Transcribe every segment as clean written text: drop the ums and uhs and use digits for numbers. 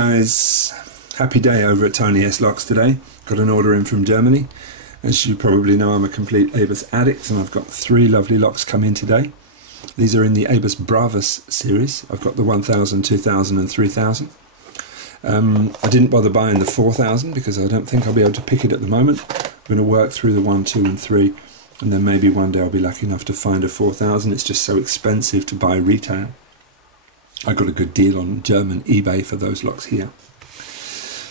guys, happy day over at Tony S Locks today. Got an order in from Germany. As you probably know, I'm a complete Abus addict and I've got 3 lovely locks come in today. These are in the Abus Bravus series. I've got the 1000, 2000 and 3000. I didn't bother buying the 4000 because I don't think I'll be able to pick it at the moment. I'm going to work through the 1, 2 and 3 and then maybe one day I'll be lucky enough to find a 4000. It's just so expensive to buy retail. I got a good deal on German eBay for those locks here.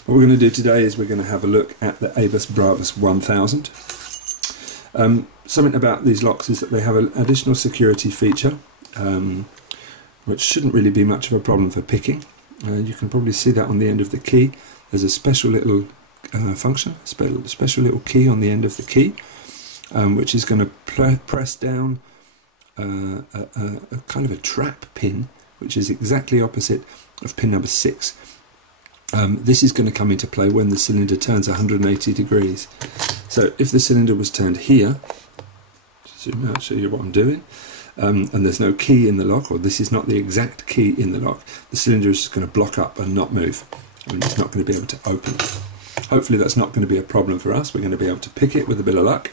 What we're going to do today is we're going to have a look at the Abus Bravus 1000. Something about these locks is that they have an additional security feature, which shouldn't really be much of a problem for picking. You can probably see that on the end of the key. There's a special little function, special little key on the end of the key, which is going to press down a kind of a trap pin, which is exactly opposite of pin number 6. This is going to come into play when the cylinder turns 180 degrees. So if the cylinder was turned here, I'll show you what I'm doing, and there's no key in the lock, or this is not the exact key in the lock, the cylinder is just going to block up and not move, and it's not going to be able to open. Hopefully that's not going to be a problem for us. We're going to be able to pick it with a bit of luck,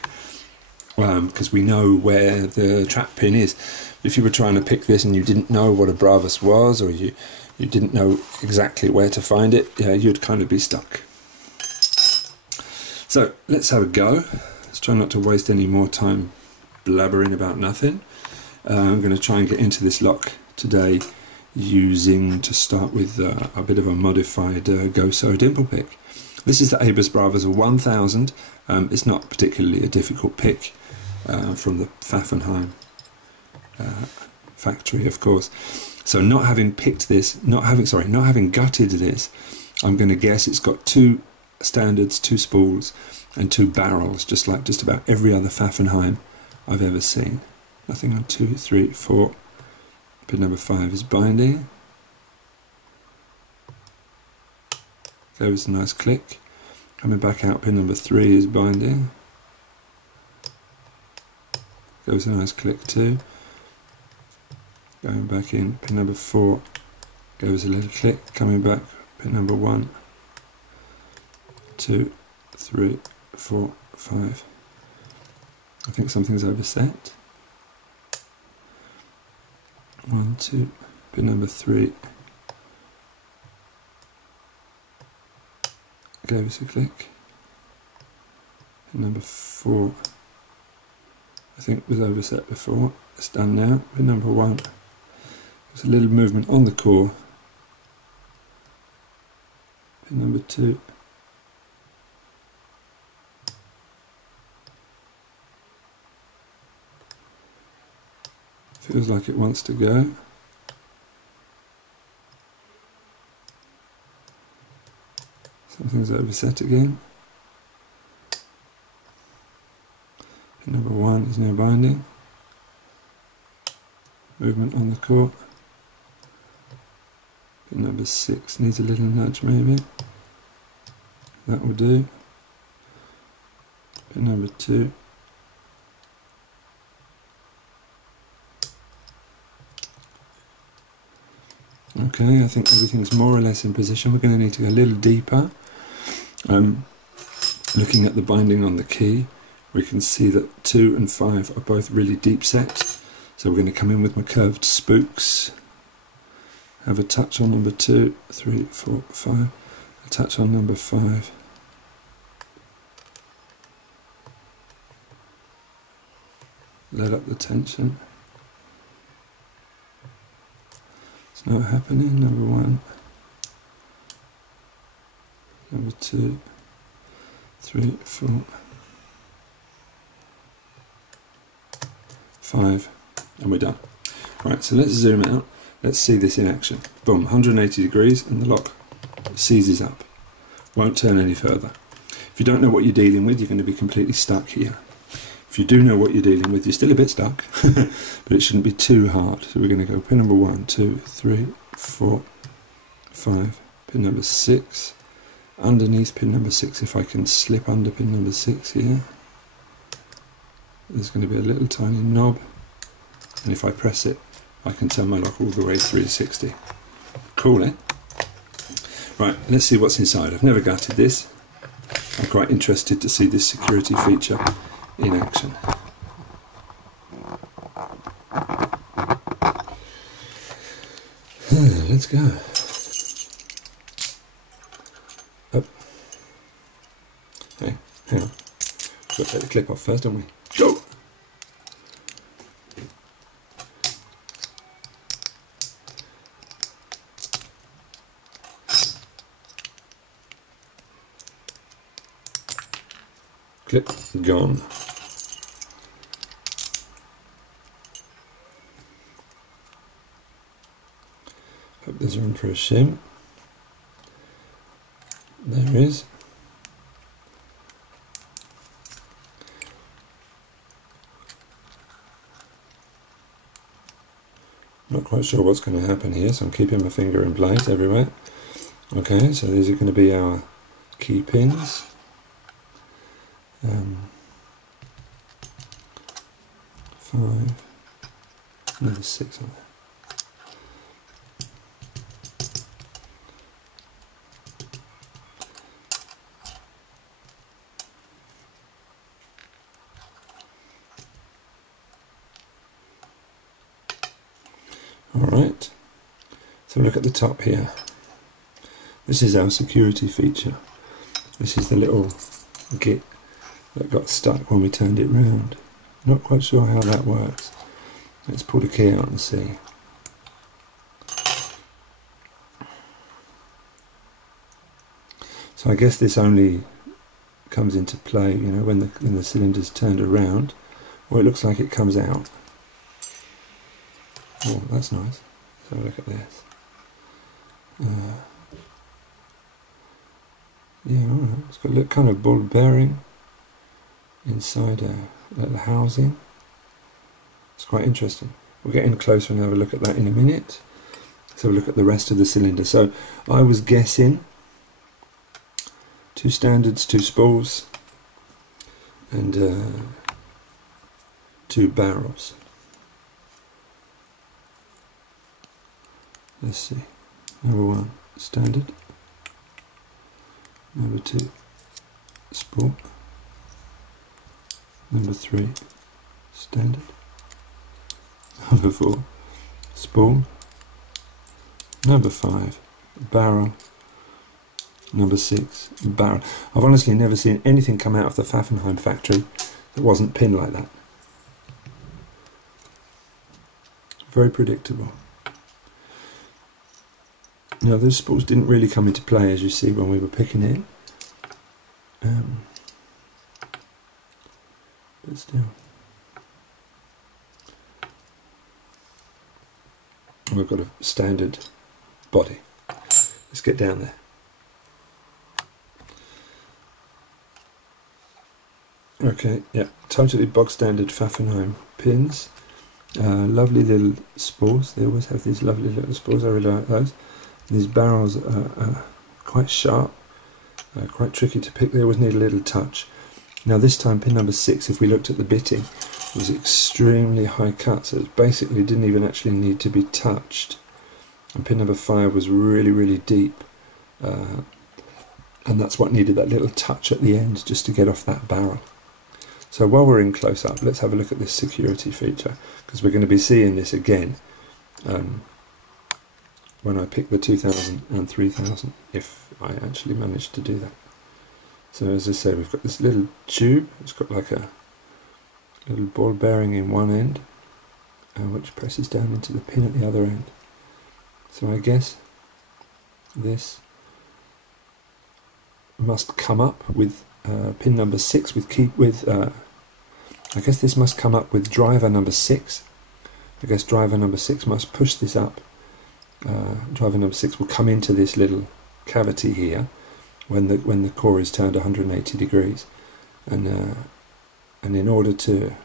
because we know where the trap pin is. If you were trying to pick this and you didn't know what a Bravus was, or you didn't know exactly where to find it, you'd kind of be stuck. So let's have a go. Let's try not to waste any more time blabbering about nothing. I'm going to try and get into this lock today using, to start with, a bit of a modified Go-So dimple pick. This is the Abus Bravus 1000. It's not particularly a difficult pick from the Pfaffenheim factory, of course. So not having picked this, not having gutted this, I'm going to guess it's got 2 standards, 2 spools and 2 barrels, just like just about every other Pfaffenheim I've ever seen. Nothing on 2, 3, 4. Pin number 5 is binding. There was a nice click. Coming back out, pin number 3 is binding. There was a nice click too. Going back in, pin number 4 goes a little click. Coming back, pin number 1, 2, 3, 4, 5. I think something's overset. 1, 2, pin number 3 gave us a click. Pin number 4 I think was overset before. It's done now. Pin number 1. There's a little movement on the core. Pin number 2. Feels like it wants to go. Something's overset again. Pin number 1 is no binding. Movement on the core. Pin number 6 needs a little nudge maybe. That will do. Pin number 2. Okay, I think everything's more or less in position. We're going to need to go a little deeper. Looking at the binding on the key, we can see that 2 and 5 are both really deep set. So we're going to come in with my curved spooks. Have a touch on number 2, 3, 4, 5. A touch on number 5. Let up the tension. It's not happening. Number 1. Number 2, 3, 4, 5, and we're done. Right, so let's zoom out. Let's see this in action. Boom, 180 degrees, and the lock seizes up. Won't turn any further. If you don't know what you're dealing with, you're going to be completely stuck here. If you do know what you're dealing with, you're still a bit stuck, but it shouldn't be too hard. So we're going to go pin number 1, 2, 3, 4, 5, pin number 6. Underneath pin number 6, if I can slip under pin number 6 here, there's going to be a little tiny knob, and if I press it I can turn my lock all the way 360. Cool, eh? Right, let's see what's inside. I've never gutted this. I'm quite interested to see this security feature in action. Let's go. Up. Hey, hang on. We've got to take the clip off first, don't we? Go! Clip gone. Hope there's room for a shim. There is. Not quite sure what's going to happen here, so I'm keeping my finger in place everywhere. Okay, so these are going to be our key pins. 5, another 6 on there. Alright, so look at the top here. This is our security feature. This is the little git that got stuck when we turned it round. Not quite sure how that works. Let's pull the key out and see. So I guess this only comes into play, you know, when the cylinder's turned around, or it looks like it comes out. Oh, that's nice. So look at this. Yeah, alright. It's got a little kind of ball bearing inside the housing. It's quite interesting. We'll get in closer and have a look at that in a minute. So we'll look at the rest of the cylinder. So I was guessing 2 standards, 2 spools, and 2 barrels. Let's see. Number 1, standard. Number 2, spool. Number 3, standard. Number 4, spool. Number 5, barrel. Number 6, barrel. I've honestly never seen anything come out of the Pfaffenheim factory that wasn't pinned like that. Very predictable. Now those spools didn't really come into play, as you see, when we were picking it. But still. We've got a standard body. Let's get down there. Okay, yeah, totally bog standard Pfaffenheim pins. Lovely little spools. They always have these lovely little spools. I really like those. These barrels are quite sharp, quite tricky to pick. They always need a little touch. Now this time pin number 6, if we looked at the bitting, was extremely high cut, so it basically didn't even actually need to be touched. And pin number 5 was really, really deep, and that's what needed that little touch at the end just to get off that barrel. So while we're in close up, let's have a look at this security feature, because we're going to be seeing this again when I pick the 2000 and 3000, if I actually manage to do that. So as I say, we've got this little tube. It's got like a little ball bearing in one end, which presses down into the pin at the other end. So I guess this must come up with pin number 6 I guess this must come up with driver number 6. I guess driver number 6 must push this up. Driver number 6 will come into this little cavity here when the core is turned 180 degrees, and in order to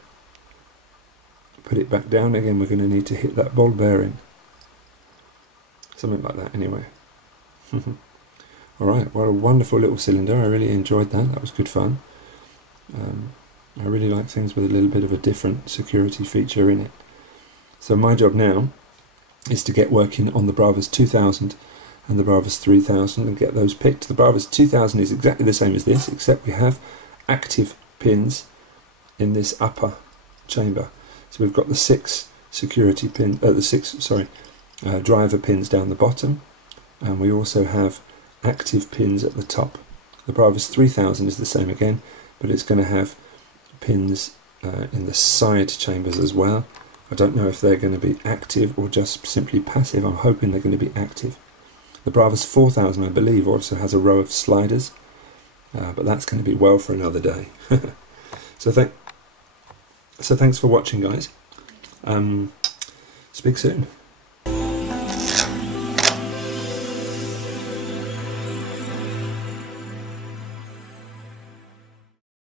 put it back down again, we're going to need to hit that ball bearing, something like that. Anyway, all right. What a wonderful little cylinder. I really enjoyed that. That was good fun. I really like things with a little bit of a different security feature in it. So my job now is to get working on the Bravus 2000 and the Bravus 3000 and get those picked. The Bravus 2000 is exactly the same as this, except we have active pins in this upper chamber. So we've got the 6 security pin, driver pins down the bottom, and we also have active pins at the top. The Bravus 3000 is the same again, but it's going to have pins in the side chambers as well. I don't know if they're going to be active or just simply passive. I'm hoping they're going to be active. The Bravus 4000, I believe, also has a row of sliders, but that's going to be well for another day. So thanks for watching, guys. Speak soon.